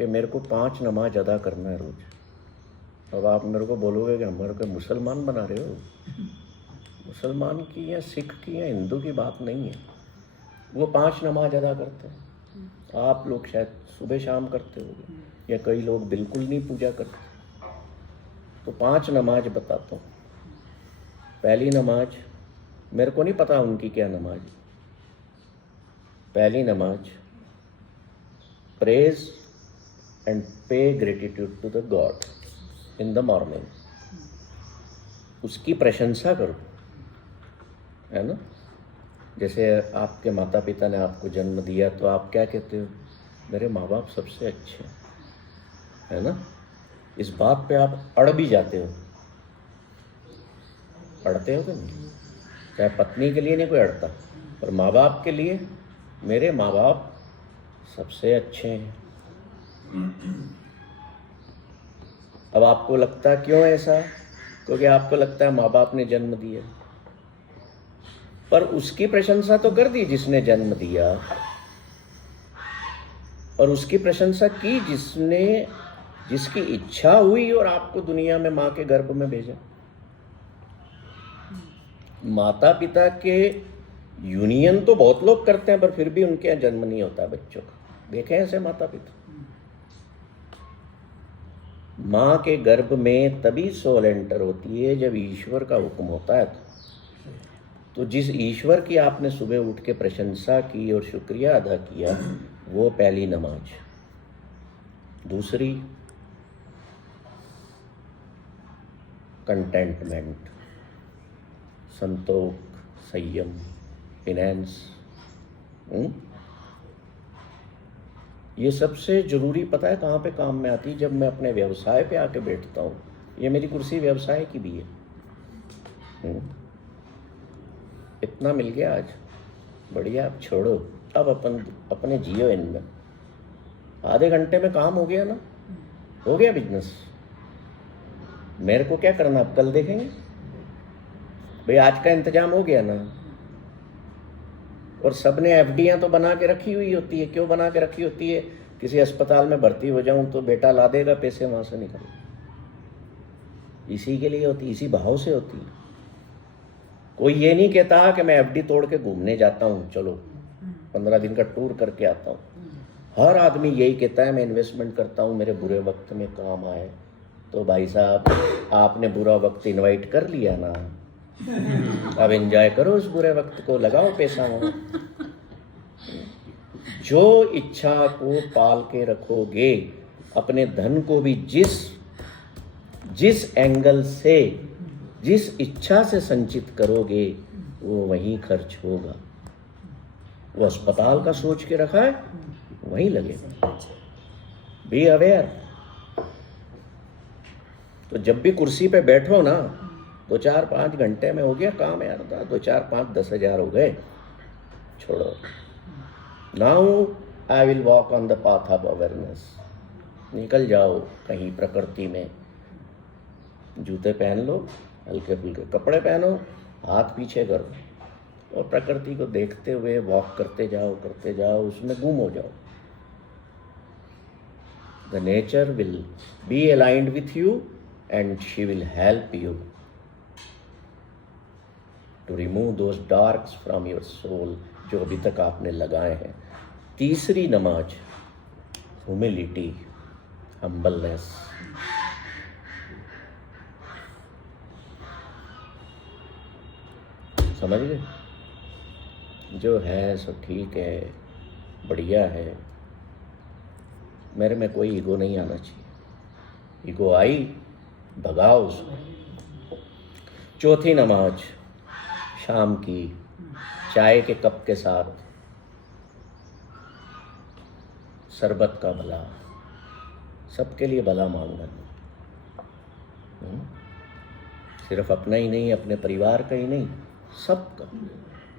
कि मेरे को 5 नमाज अदा करना है रोज़। अब आप मेरे को बोलोगे कि हमारे को मुसलमान बना रहे हो। मुसलमान की या सिख की या हिंदू की बात नहीं है, वो 5 नमाज अदा करते हैं। आप लोग शायद सुबह शाम करते होगे, या कई लोग बिल्कुल नहीं पूजा करते। तो 5 नमाज बताता हूँ। पहली नमाज, मेरे को नहीं पता उनकी क्या नमाज है। पहली नमाज, praise and pay gratitude to the god in the morning. उसकी प्रशंसा करो, है ना। जैसे आपके माता पिता ने आपको जन्म दिया तो आप क्या कहते हो? मेरे माँ बाप सबसे अच्छे हैं, है ना। इस बात पे आप अड़ भी जाते हो। अड़ते हो कि नहीं? चाहे पत्नी के लिए नहीं कोई अड़ता, पर माँ बाप के लिए, मेरे माँ बाप सबसे अच्छे हैं। अब आपको लगता क्यों ऐसा? क्योंकि आपको लगता है माँ बाप ने जन्म दिया, पर उसकी प्रशंसा तो कर दी जिसने जन्म दिया, और उसकी प्रशंसा की जिसकी इच्छा हुई और आपको दुनिया में माँ के गर्भ में भेजा। माता पिता के यूनियन तो बहुत लोग करते हैं, पर फिर भी उनके यहाँ जन्म नहीं होता बच्चों का। देखें ऐसे माता पिता। माँ के गर्भ में तभी सोल एंटर होती है जब ईश्वर का हुक्म होता है। तो जिस ईश्वर की आपने सुबह उठ के प्रशंसा की और शुक्रिया अदा किया, वो पहली नमाज। दूसरी, कंटेंटमेंट, संतोष, संयम, फिनेंस। ये सबसे जरूरी पता है कहाँ पे काम में आती है? जब मैं अपने व्यवसाय पे आके बैठता हूँ। ये मेरी कुर्सी व्यवसाय की भी है। इतना मिल गया आज, बढ़िया। अब छोड़ो, अब अपने जियो इनमें। आधे घंटे में काम हो गया ना, हो गया बिजनेस। मेरे को क्या करना, अब कल देखेंगे। भाई आज का इंतजाम हो गया ना। और सबने एफडियां तो बना के रखी हुई होती है। क्यों बना के रखी होती है? किसी अस्पताल में भर्ती हो जाऊं तो बेटा ला देगा पैसे वहां से निकल। इसी के लिए होती, इसी भाव से होती है। कोई ये नहीं कहता कि मैं एफडी तोड़ के घूमने जाता हूँ, चलो 15 दिन का टूर करके आता हूँ। हर आदमी यही कहता है मैं इन्वेस्टमेंट करता हूँ, मेरे बुरे वक्त में काम आए। तो भाई साहब, आपने बुरा वक्त इनवाइट कर लिया ना, अब एंजॉय करो उस बुरे वक्त को, लगाओ पैसा वहाँ। जो इच्छा को पाल के रखोगे, अपने धन को भी जिस एंगल से, जिस इच्छा से संचित करोगे, वो वहीं खर्च होगा। वो अस्पताल का सोच के रखा है, वहीं लगेगा। Be aware. तो जब भी कुर्सी पे बैठो ना, 2-4-5 घंटे में हो गया काम यार, 2-4-5-10,000 हो गए, छोड़ो। Now I will walk on the path of awareness. निकल जाओ कहीं प्रकृति में, जूते पहन लो, हल्के फुल्के कपड़े पहनो, हाथ पीछे करो, और प्रकृति को देखते हुए वॉक करते जाओ, उसमें गुम हो जाओ। The nature will be aligned with you and she will help you to remove those darks from your soul, जो अभी तक आपने लगाए हैं। तीसरी नमाज, ह्यूमिलिटी, हम्बलनेस। समझ गए? जो है सो ठीक है, बढ़िया है। मेरे में कोई ईगो नहीं आना चाहिए। ईगो आई, भगाओ उसको। चौथी नमाज, शाम की चाय के कप के साथ शरबत का भला, सबके लिए भला मांगना। सिर्फ अपना ही नहीं, अपने परिवार का ही नहीं, सबका।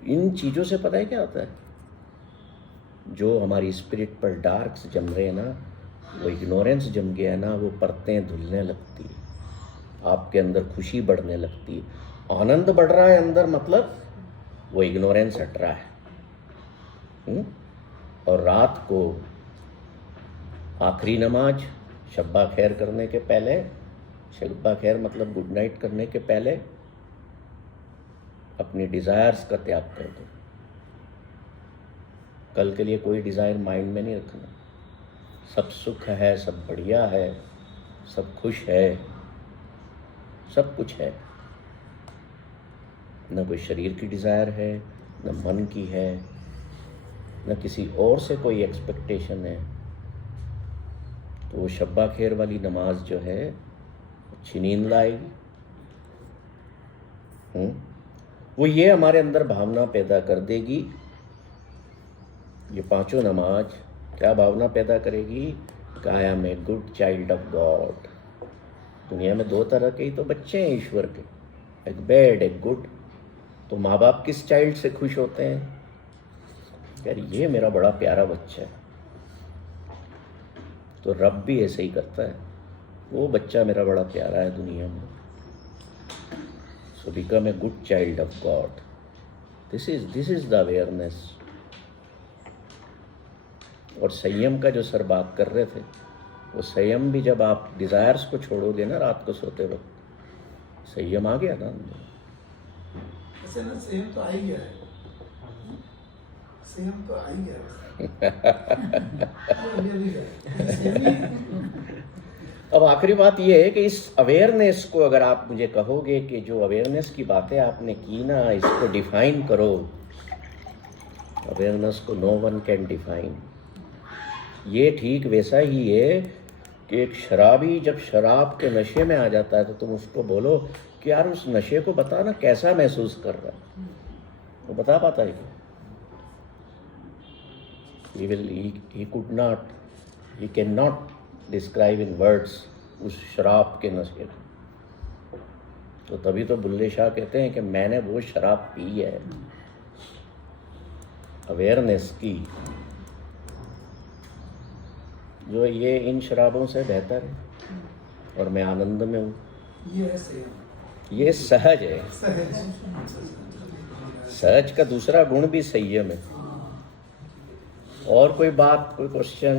इन चीज़ों से पता है क्या होता है? जो हमारी स्पिरिट पर डार्क्स जम रहे हैं ना, वो इग्नोरेंस जम गया है ना, वो परतें धुलने लगती है। आपके अंदर खुशी बढ़ने लगती है, आनंद बढ़ रहा है अंदर, मतलब वो इग्नोरेंस हट रहा है। और रात को आखिरी नमाज शब्बा खैर करने के पहले, शब्बा खैर मतलब गुड नाइट करने के पहले अपनी डिज़ायर्स का त्याग कर दो। कल के लिए कोई डिज़ायर माइंड में नहीं रखना। सब सुख है, सब बढ़िया है, सब खुश है, सब कुछ है। न कोई शरीर की डिज़ायर है, न मन की है, न किसी और से कोई एक्सपेक्टेशन है। तो वो शब्बा खैर वाली नमाज जो है अच्छी नींद लाएगी। वो ये हमारे अंदर भावना पैदा कर देगी। ये पांचों नमाज क्या भावना पैदा करेगी? I am a good child of god. दुनिया में दो तरह के ही तो बच्चे हैं ईश्वर के, एक बैड एक गुड। तो माँ बाप किस चाइल्ड से खुश होते हैं? यार ये मेरा बड़ा प्यारा बच्चा है। तो रब भी ऐसे ही करता है, वो बच्चा मेरा बड़ा प्यारा है दुनिया में। So become a good child of God. This is the awareness. और संयम का जो सर बात कर रहे थे, वो संयम भी जब आप डिज़ायर्स को छोड़ोगे ना रात को सोते वक्त, संयम आ गया ना अंदर। ऐसे ना संयम तो आ ही गया है, संयम तो आ ही गया है। अब आखिरी बात ये है कि इस अवेयरनेस को अगर आप मुझे कहोगे कि जो अवेयरनेस की बातें आपने की ना, इसको डिफाइन करो। अवेयरनेस को नो वन कैन डिफाइन। ये ठीक वैसा ही है कि एक शराबी जब शराब के नशे में आ जाता है तो तुम उसको बोलो कि यार उस नशे को बता ना कैसा महसूस कर रहा है, वो बता पाता है क्या? he cannot describe in words उस शराब के नशे को। तो तभी तो बुल्ले शाह कहते हैं कि मैंने वो शराब पी है अवेयरनेस की, जो ये इन शराबों से बेहतर है, और मैं आनंद में हूँ। ये है संयम, ये सहज है। सहज का दूसरा गुण भी संयम है। और कोई बात, कोई क्वेश्चन?